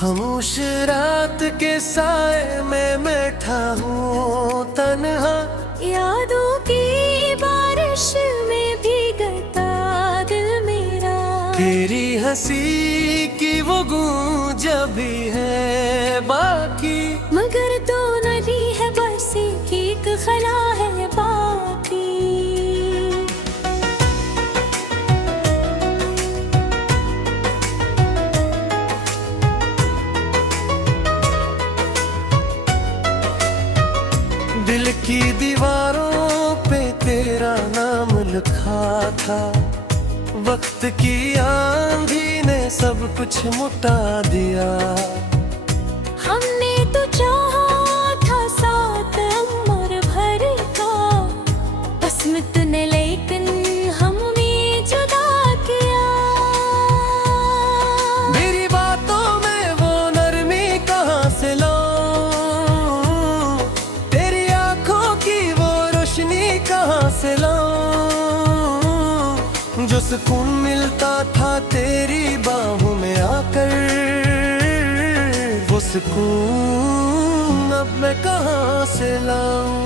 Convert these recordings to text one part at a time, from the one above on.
खामोश रात के साए में बैठा हूँ तन्हा, यादों की बारिश में भीगता दिल मेरा। तेरी हंसी की वो गूंज भी है बाकी, मगर तो नहीं है बस एक खला है बाकी। दिल की दीवारों पे तेरा नाम लिखा था, वक्त की आंधी ने सब कुछ मुटा दिया। हमने तो चाहा था साथ उम्र भर का, किस्मत ने लेकिन हमें जुदा किया। मेरी बातों में वो नरमी कहाँ से लाऊं, तेरी आंखों की वो रोशनी कहाँ से लाऊं, जो सुकून मिलता था तेरी बाहों में आकर, वो सुकून अब मैं कहाँ से लाऊं।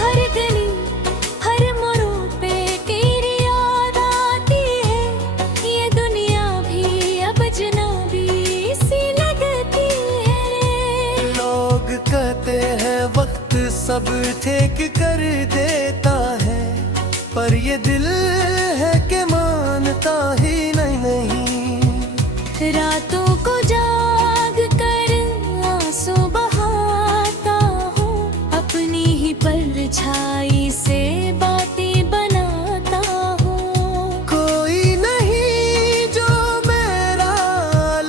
हर गली हर मोड़ पे तेरी याद आती है, ये दुनिया भी अब अजनबी सी लगती है। लोग कहते हैं वक्त सब ठीक कर देता है, पर ये दिल है कि मानता ही नहीं। रातों को जाग कर आंसू बहाता हूँ, अपनी ही परछाई से बातें बनाता हूँ। कोई नहीं जो मेरा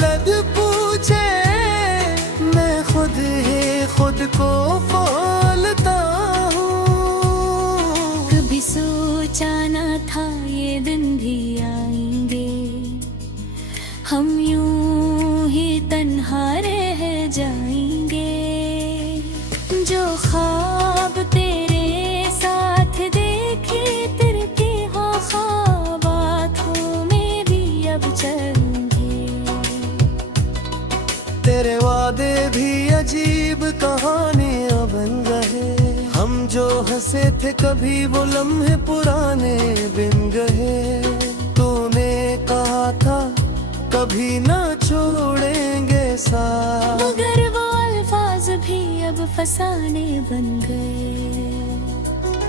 लग पूछे, मैं खुद ही खुद को बोलता हूँ। कभी सोचा न था ये दिन भी आएंगे, हम यूं ही तन्हा रह जाएंगे। जो ख्वाब तेरे साथ देखे तेरे हाँ ख्वाब आँखों में भी अब चलेंगे। तेरे वादे भी अजीब कहानियां बन गए, हम जो हंसे थे कभी वो लम्हे पुराने बिन गए। तूने कहा था कभी ना छोड़ेंगे साथ, मगर वो अल्फाज भी अब फसाने बन गए।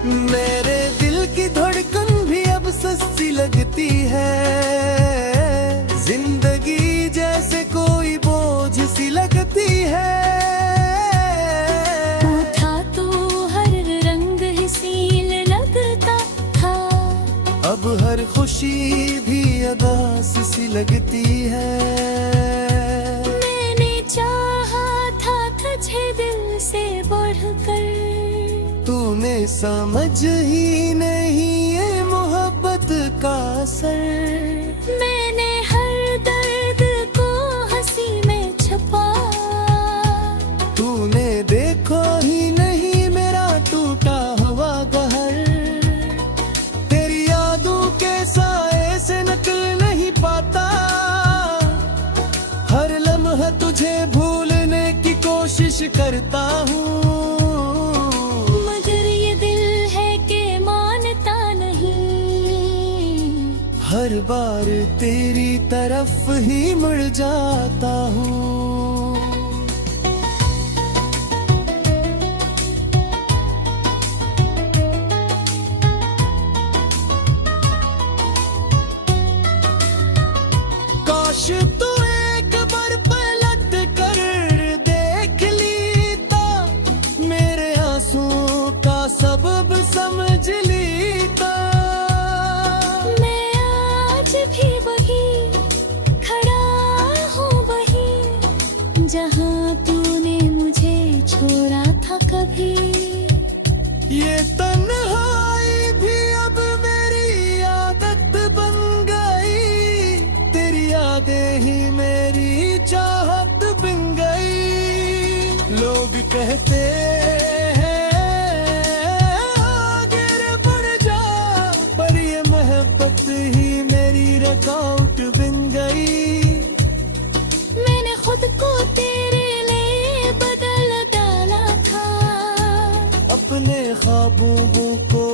मेरे दिल की धड़कन भी अब सस्ती लगती है, जिंदगी जैसे कोई बोझ सी लगती है। था तो हर रंग हसीन लगता था, अब हर खुशी भी अदास सी लगती है। मैंने चाहा था तुझे दिल से बढ़कर, तूने समझ ही नहीं ये मोहब्बत का असर। मैंने हर दर्द को हंसी में छुपा, तूने देखा ही नहीं मेरा टूटा हुआ गहर। तेरी यादों के साए से निकल नहीं पाता, हर लम्हा तुझे भूलने की कोशिश करता हूँ। मगर ये दिल है कि मानता नहीं, हर बार तेरी तरफ ही मुड़ जाता हूँ। काश तू एक बार पलट कर देख लीता, मेरे आंसुओं का सबब समझ लीता। मैं आज भी वही खड़ा हूँ, वही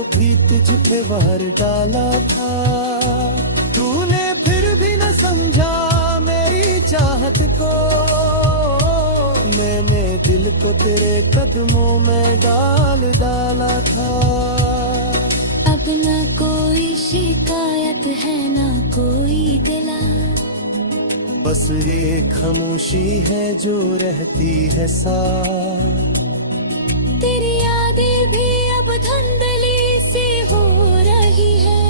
भी तुझ पे वार डाला था, तूने फिर भी न समझा मेरी चाहत को। मैंने दिल को तेरे कदमों में डाल डाला था। अब न कोई शिकायत है न कोई गिला, बस ये खामोशी है जो रहती है साथ। तेरी यादें भी अब धुंधली सी हो रही है,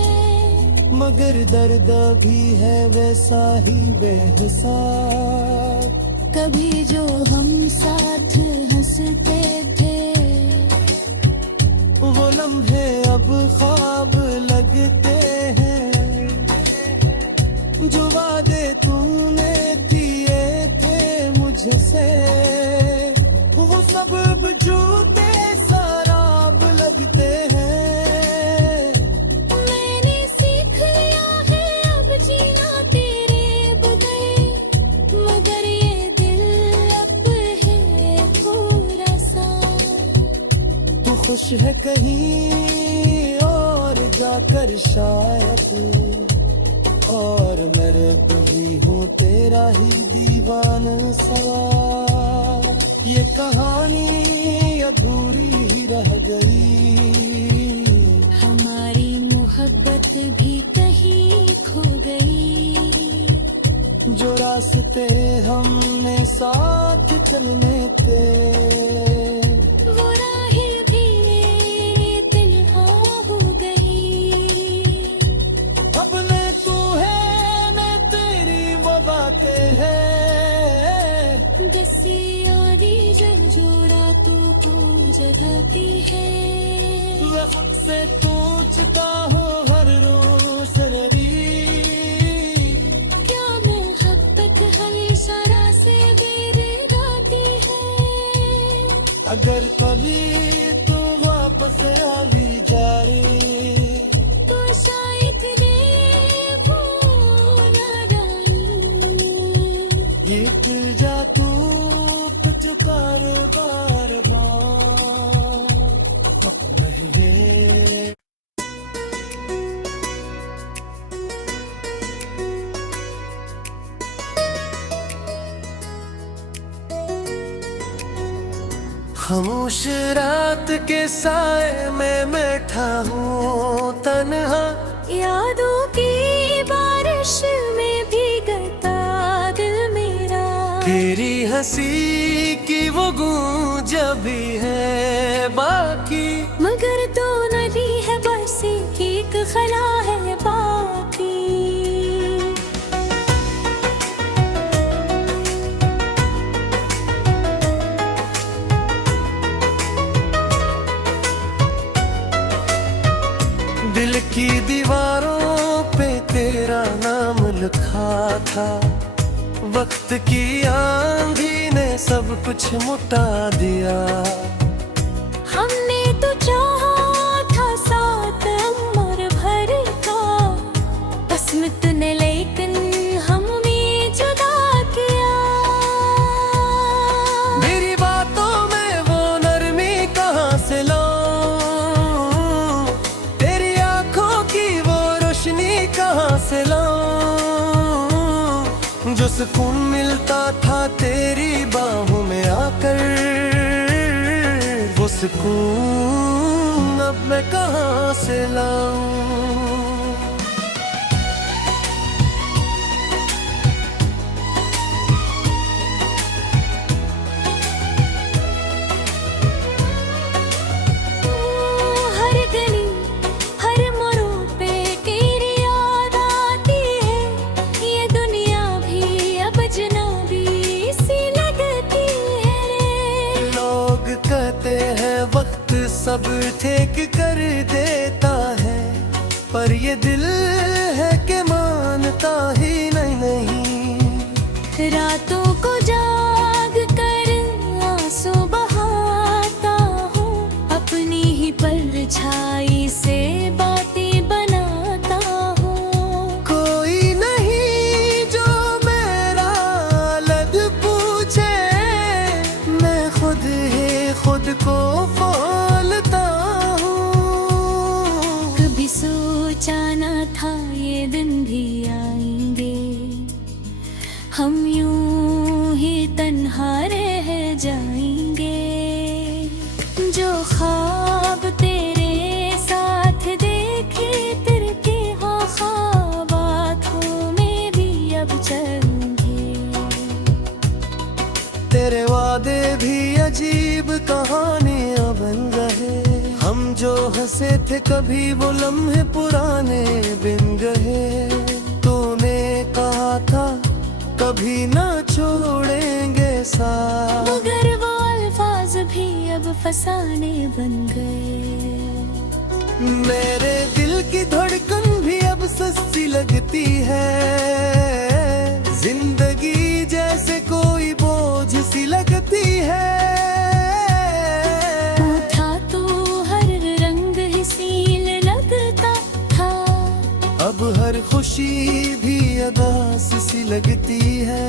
मगर दर्द भी है वैसा ही बेहिसाब। कभी जो हम साथ हंसते थे, वो लम्हे अब ख्वाब लगते हैं। जो वादे तूने किए थे मुझसे, वो सब अब झूठे शराब लगते हैं। मैंने सीख लिया है अब जीना तेरे बगैर, मगर ये दिल अब है थोड़ा सा। तू खुश है कहीं और जाकर शायद, और मैं भी हूँ तेरा ही दीवाना सा। ये कहानी अधूरी ही रह गई, हमारी मोहब्बत भी कहीं खो गई। जो रास्ते हमने साथ चलने थे, वो राहें भी तन्हा हो गई। अब न तू है मैं तेरी वो बातें है। दसी और जल जोड़ा तू को जगाती है, वक्त से तू चुका हो हर रोशनी। क्या मोहब्बत हमेशा से बेराती है। अगर कभी तू वापस आ भी जा रही, तो शायद मैं वो ना डालूं। ये दिल जा तू पुकार बार बार नहीं। खामोश रात के साए में बैठा हूँ तन्हा, यादों की बारिश में भीगता दिल मेरा। तेरी हंसी की वो गूंज भी है बाकी, मगर तो नदी है बरसी एक खला है बाकी। दिल की दीवारों पे तेरा नाम लिखा था, वक्त की आंधी ने सब कुछ मुटा दिया। हमने तो चाहा था साथ उम्र भर का, किस्मत ने लेकिन हमें जुदा किया। मेरी बातों में वो नरमी कहाँ से लाऊं, तेरी आंखों की वो रोशनी कहाँ से लाऊं। जो सुकून मिलता था तेरी बाहों में आकर, वो सुकून अब मैं कहाँ से लाऊं। हर गली हर मोड़ पे तेरी याद आती है, ये दुनिया भी अब अजनबी सी लगती है। लोग कहते हैं वक्त सब ठीक कर देता है, पर ये दिल है कि मानता ही नहीं। रातों को जाग कर आंसू बहाता हूँ, अपनी ही परछाई से बातें बनाता हूँ। कोई नहीं जो मेरा लग पूछे, मैं खुद ही खुद को बोलता हूँ। हंसे थे कभी वो लम्हे पुराने बिन गए। तूने कहा था कभी ना छोड़ेंगे साथ, मगर वो अल्फाज भी अब फसाने बन गए। मेरे दिल की धड़कन भी अब सस्ती लगती है, जिंदगी जैसे कोई बोझ सी लगती है। था तू हर रंग हसीन लगता था, अब हर खुशी भी अदास सी लगती है।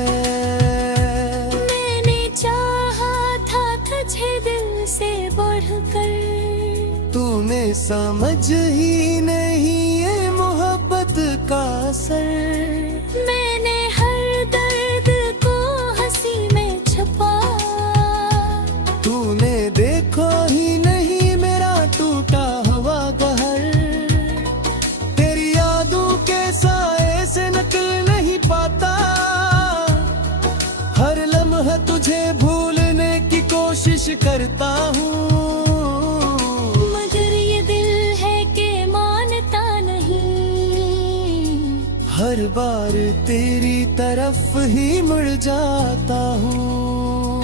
मैंने चाहा था तुझे दिल से बढ़कर, तूने समझ ही नहीं ये मोहब्बत का असर। मैंने हर दर्द को हंसी में छुपा, तूने देखा ही नहीं मेरा टूटा हुआ गहर। तेरी यादों के साए से निकल नहीं पाता, हर लम्हा तुझे भूलने की कोशिश करता हूँ। हर बार तेरी तरफ ही मुड़ जाता हूँ।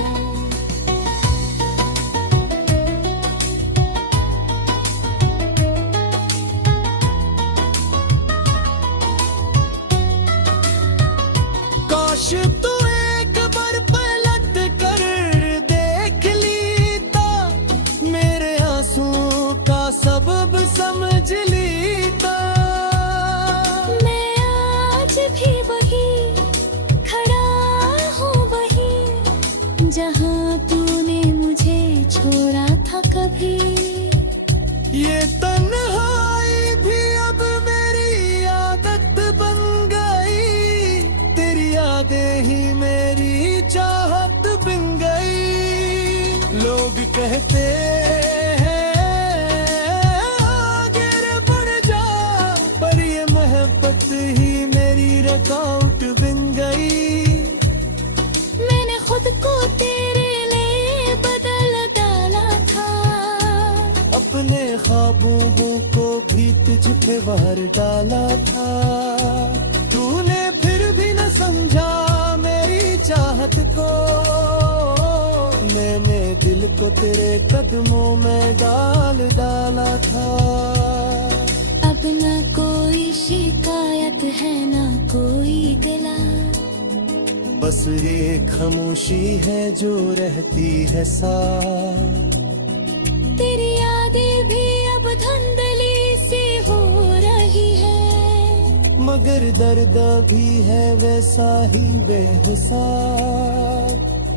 काश तू एक बार पलट कर देख लीता, मेरे आंसुओं का सबब समझ लीता। भी वही खड़ा हूँ वही, जहाँ तूने मुझे छोड़ा था कभी। ये तन्हाई भी अब मेरी आदत बन गई, तेरी यादें ही मेरी चाहत बन गई। लोग कहते हैं आगे बढ़ जा, पर ये मोहब्बत ही रकाउट बन गई। मैंने खुद को तेरे लिए बदल डाला था, अपने ख्वाबों को भी तुझ पे बाहर डाला था। तूने फिर भी न समझा मेरी चाहत को, मैंने दिल को तेरे कदमों में डाल डाला था। अब न कोई शिकायत है ना कोई गिला, बस ये खामोशी है जो रहती है साथ। तेरी यादें भी अब धुंधली सी हो रही है, मगर दर्द भी है वैसा ही बेहिसाब।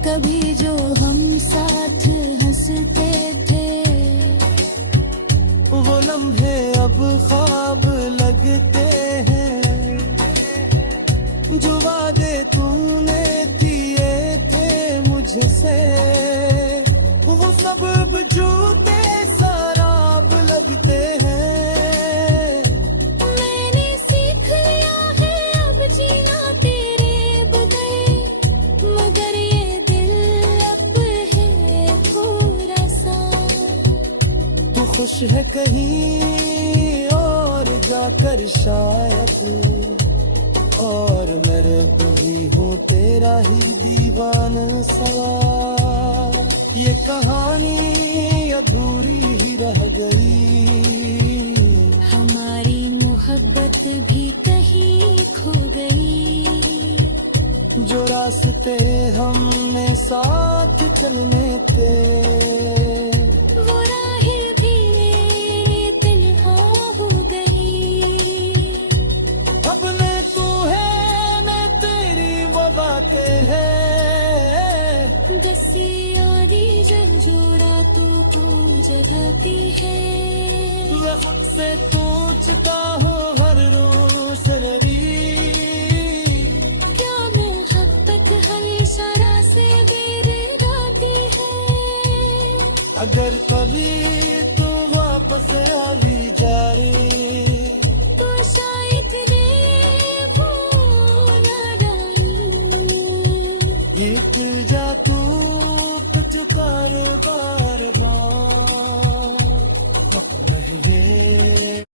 कभी जो हम साथ हंसते थे, वो लम्हे अब ख्वाब लगते हैं। जो वादे तूने दिए थे मुझसे, वो सब अब झूठे शराब लगते हैं। मैंने सीख लिया है अब जीना तेरे बगैर, मगर ये दिल अब है थोड़ा सा। तू खुश है कहीं और जाकर शायद, और मेरे भी हूँ तेरा ही दीवाना सा। ये कहानी अधूरी ही रह गई, हमारी मोहब्बत भी कहीं खो गई। जो रास्ते हमने साथ चलने थे, वो राहें भी तन्हा हो गई। अब न तू है न तेरी वो बातें हैं। दसी यारी जब जोड़ा तू को जगाती है, वक्त से पूछता हो हर रोज नरी। क्या मोहब्बत हमेशा राह से गिर जाती है। अगर कभी